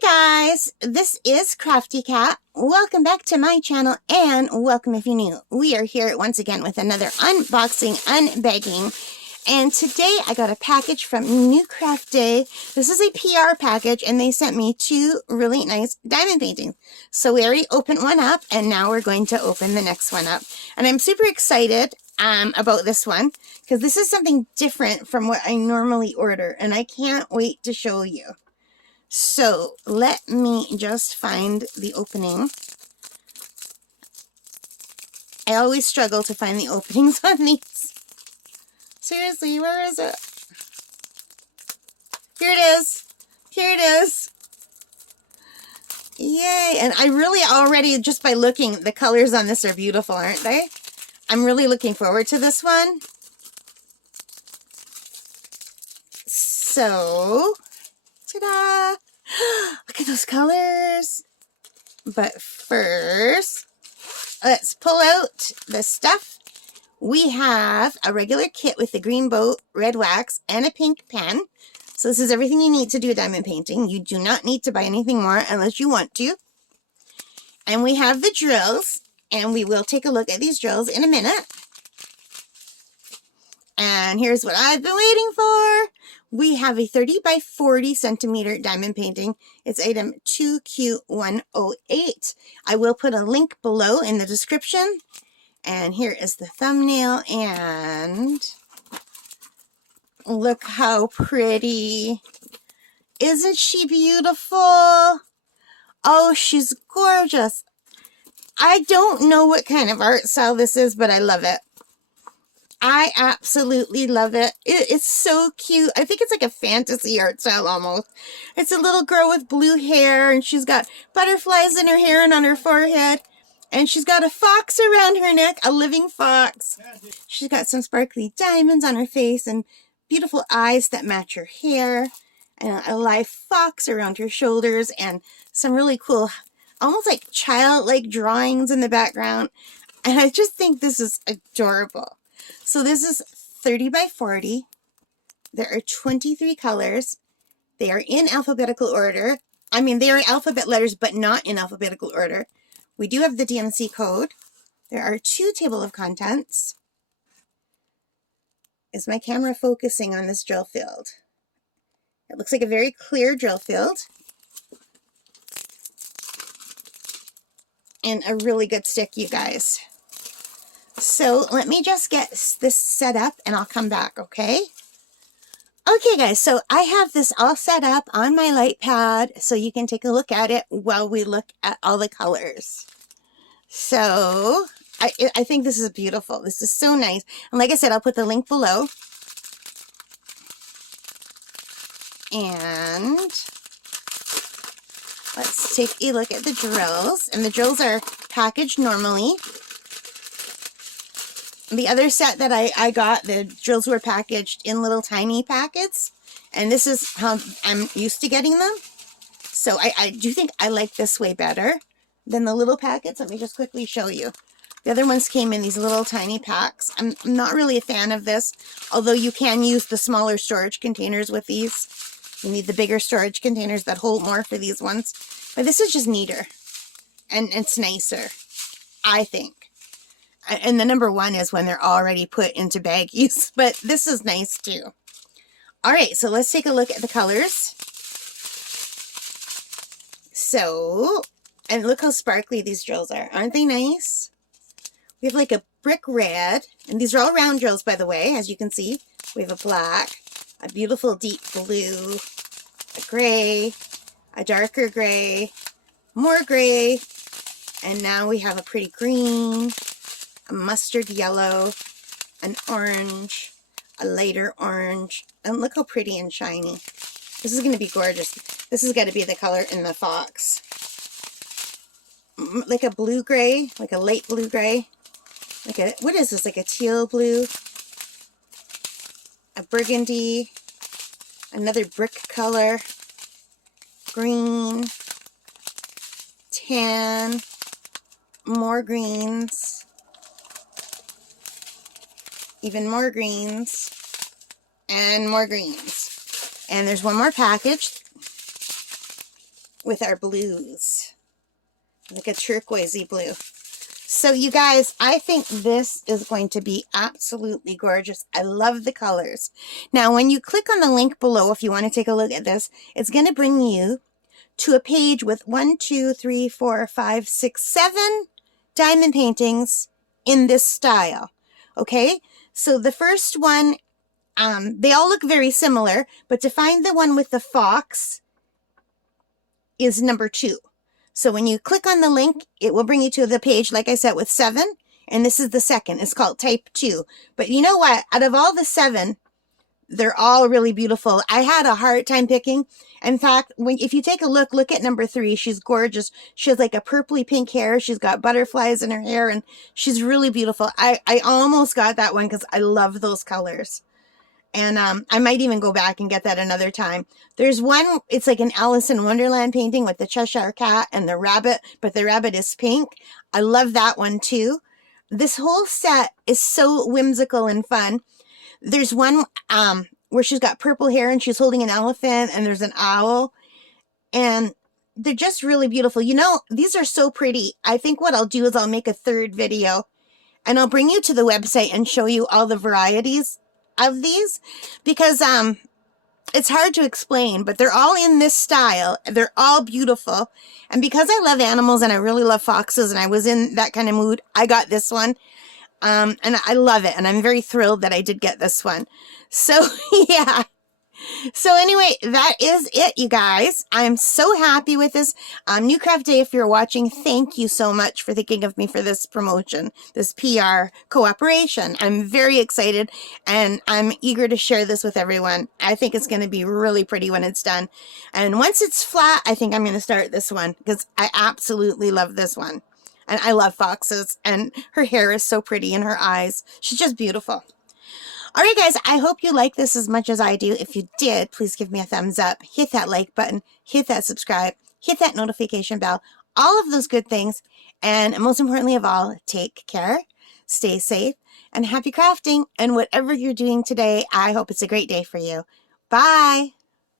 Hi guys, this is Crafty Cat. Welcome back to my channel and welcome if you're new. We are here once again with another unboxing, unbagging, and today I got a package from NewCraftDay. This is a PR package and they sent me two really nice diamond paintings. So we already opened one up and now we're going to open the next one up. And I'm super excited about this one because this is something different from what I normally order and I can't wait to show you. So let me just find the opening. I always struggle to find the openings on these. Seriously, where is it? Here it is. Here it is. Yay. And I really already, just by looking, the colors on this are beautiful, aren't they? I'm really looking forward to this one. So, ta-da! Look at those colors. But first, let's pull out the stuff. We have a regular kit with the green boat, red wax, and a pink pen. So this is everything you need to do a diamond painting. You do not need to buy anything more unless you want to. And we have the drills, and we will take a look at these drills in a minute. And here's what I've been waiting for. We have a 30 by 40 centimeter diamond painting. It's item 2Q108. I will put a link below in the description. And here is the thumbnail. And look how pretty. Isn't she beautiful? Oh, she's gorgeous. I don't know what kind of art style this is, but I love it. I absolutely love it. It's so cute. I think it's like a fantasy art style almost. It's a little girl with blue hair and she's got butterflies in her hair and on her forehead. And she's got a fox around her neck, a living fox. She's got some sparkly diamonds on her face and beautiful eyes that match her hair. And a live fox around her shoulders and some really cool, almost like childlike drawings in the background. And I just think this is adorable. So this is 30 by 40. There are 23 colors. They are in alphabetical order. I mean, they are alphabet letters, but not in alphabetical order. We do have the DMC code. There are 2 table of contents. Is my camera focusing on this drill field? It looks like a very clear drill field. And a really good stick, you guys. So let me just get this set up and I'll come back, okay? Okay guys, so I have this all set up on my light pad so you can take a look at it while we look at all the colors. So I think this is beautiful. This is so nice. And like I said, I'll put the link below. And let's take a look at the drills. And the drills are packaged normally. The other set that I got, the drills were packaged in little tiny packets. And this is how I'm used to getting them. So I do think I like this way better than the little packets. Let me just quickly show you. The other ones came in these little tiny packs. I'm not really a fan of this, although you can use the smaller storage containers with these. You need the bigger storage containers that hold more for these ones. But this is just neater. And it's nicer, I think. And the number one is when they're already put into baggies, but this is nice too. All right, so let's take a look at the colors. So, and look how sparkly these drills are. Aren't they nice? We have like a brick red, and these are all round drills, by the way, as you can see. We have a black, a beautiful deep blue, a gray, a darker gray, more gray, and now we have a pretty green, a mustard yellow, an orange, a lighter orange, and look how pretty and shiny. This is going to be gorgeous. This is going to be the color in the fox. Like a blue-gray, like a light blue-gray. Like a, what is this, like a teal blue? A burgundy, another brick color, green, tan, more greens, even more greens, and more greens. And there's one more package. with our blues. Like a turquoisey blue. So you guys, I think this is going to be absolutely gorgeous. I love the colors. Now, when you click on the link below, if you want to take a look at this, it's going to bring you to a page with 1, 2, 3, 4, 5, 6, 7 diamond paintings in this style. Okay, so the first one, they all look very similar, but to find the one with the fox is number 2. So when you click on the link, it will bring you to the page, like I said, with 7. And this is the second. It's called type 2. But you know what? Out of all the 7, they're all really beautiful. I had a hard time picking. In fact, if you take a look at number 3. She's gorgeous. She has like a purpley pink hair. She's got butterflies in her hair, and she's really beautiful. I almost got that one because I love those colors. And I might even go back and get that another time. There's one, it's like an Alice in Wonderland painting with the Cheshire Cat and the rabbit, but the rabbit is pink. I love that one too. This whole set is so whimsical and fun. There's one where she's got purple hair and she's holding an elephant, and there's an owl. And they're just really beautiful. You know, these are so pretty. I think what I'll do is I'll make a third video, and I'll bring you to the website and show you all the varieties of these, because it's hard to explain, but they're all in this style. They're all beautiful. And because I love animals and I really love foxes and I was in that kind of mood, I got this one. And I love it. And I'm very thrilled that I did get this one. So yeah. So anyway, that is it, you guys. I'm so happy with this. NewCraftDay, if you're watching, thank you so much for thinking of me for this promotion, this PR cooperation. I'm very excited, and I'm eager to share this with everyone. I think it's going to be really pretty when it's done. And once it's flat, I think I'm going to start this one, because I absolutely love this one. And I love foxes, and her hair is so pretty, and her eyes. She's just beautiful. Alright guys, I hope you like this as much as I do. If you did, please give me a thumbs up, hit that like button, hit that subscribe, hit that notification bell, all of those good things. And most importantly of all, take care, stay safe, and happy crafting. And whatever you're doing today, I hope it's a great day for you. Bye!